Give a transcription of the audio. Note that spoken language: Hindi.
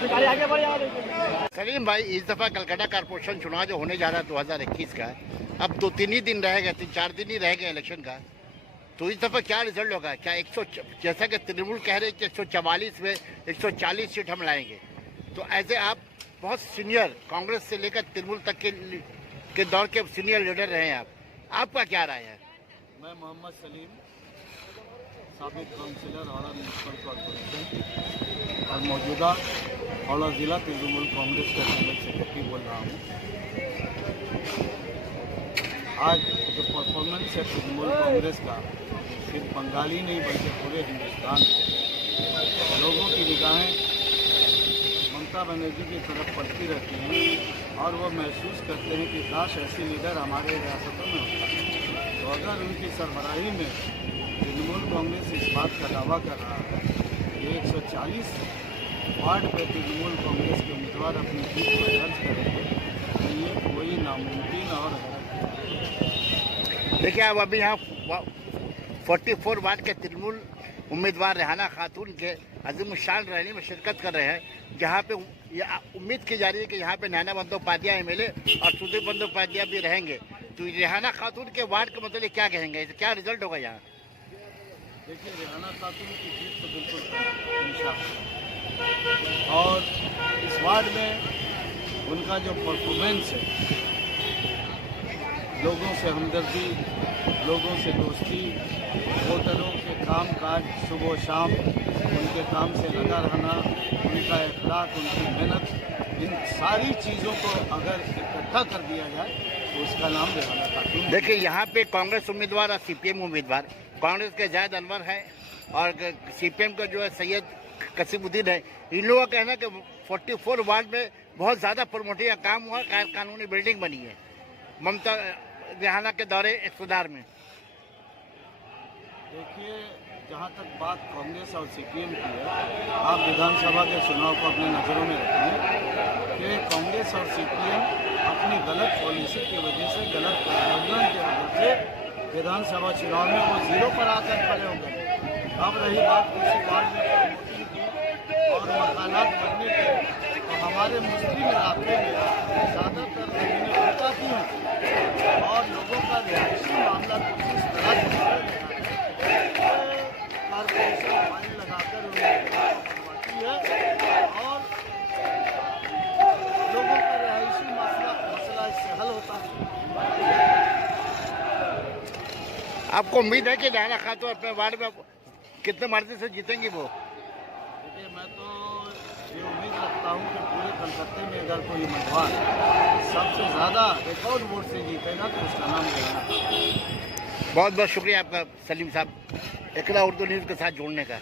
सलीम भाई, इस दफा कलकत्ता कारपोरेशन चुनाव जो होने जा रहा है 2021 का, अब 2-3 ही दिन रह गए, 3-4 दिन ही रह गए इलेक्शन का। तो इस दफा क्या रिजल्ट होगा? क्या 100, जैसा कि तृणमूल कह रहे हैं कि 144 में 140 सीट हम लाएंगे, तो ऐसे आप बहुत सीनियर कांग्रेस से लेकर तृणमूल तक के दौर के सीनियर लीडर रहे हैं, आपका क्या राय है? मैं मोहम्मद सलीम, साबिक काउंसिलर हावड़ा म्यूनसिपल कॉरपोरेशन और मौजूदा हावड़ा जिला तृणमूल कांग्रेस का जनरल सेक्रेटरी बोल रहा हूँ। आज जो परफॉर्मेंस है तृणमूल कांग्रेस का, सिर्फ बंगाली नहीं बल्कि पूरे हिंदुस्तान में लोगों की निगाहें ममता बनर्जी की तरफ पड़ती रहती हैं और वो महसूस करते हैं कि काश ऐसी लीडर हमारे रियासतों में होता। तो अगर उनकी सरबराही में तृणमूल कांग्रेस इस बात का दावा कर रहा है कि 140 वार्ड पे तृणमूल कांग्रेस के उम्मीदवार अपनी जीत को दर्ज करेंगे, तो ये कोई नामुमकिन और देखिए, आप अभी यहाँ 44 वार्ड के तृणमूल उम्मीदवार रेहाना खातून के अजीमुशान रैली में शिरकत कर रहे हैं, जहाँ पे उम्मीद की जा रही है कि यहाँ पे नैना बंदोपाध्याय एमएलए और सुदीप बंदोपाध्याय भी रहेंगे। तो रेहाना खातून के वार्ड के मतलब क्या कहेंगे, क्या रिजल्ट होगा यहाँ? देखिए, रेहाना खातून की जीत तो बिल्कुल निशा है और इस वार्ड में उनका जो परफॉर्मेंस है, लोगों से हमदर्दी, लोगों से दोस्ती, वोटरों के काम काज सुबह शाम उनके काम से लगा रहना, उनका इखलाक, उनकी मेहनत, इन सारी चीज़ों को अगर इकट्ठा कर दिया जाए तो उसका नाम रेहाना खातून। देखिए, यहाँ पे कांग्रेस उम्मीदवार और सीपीएम उम्मीदवार, कांग्रेस के जायद अनवर है और सीपीएम का जो है सैयद कसीमुद्दीन है। इन लोगों का कहना है कि 44 वार्ड में बहुत ज़्यादा प्रमोटिंग का काम हुआ, गैर कानूनी बिल्डिंग बनी है ममता रेहाना के दौरे इक़्तिदार में। देखिए, जहाँ तक बात कांग्रेस और सीपीएम की है, आप विधानसभा के चुनाव को अपने नज़रों में रखिए कि कांग्रेस और सीपीएम अपनी गलत पॉलिसी की वजह से, गलत प्रबंधन की वजह से विधानसभा चुनाव में वो जीरो पर आकर खड़े हो गए। अब रही बात किसी वार्ड में प्रमोटिंग की और मकानात बनने के, तो हमारे मुस्लिम इलाके में ज़्यादातर ज़मीनें उठाती हैं और लोगों का रिहायशी मामला कुछ इस तरह कारपोरेशन फाइन लगाकर उन्हें बनवाती है और लोगों का रिहायशी मसला इससे हल होता है। आपको उम्मीद है कि रेहाना खातून अपने वार्ड में कितने मार्जिन से जीतेंगी वो? देखिए, मैं तो ये उम्मीद रखता हूँ कि पूरे कलकत्ते में अगर कोई उम्मीदवार सबसे ज़्यादा रिकॉर्ड वोट से जीतेगा तो उसका नाम रेहाना खातून। बहुत बहुत शुक्रिया आपका सलीम साहब, इकरा उर्दू न्यूज़ के साथ जोड़ने का।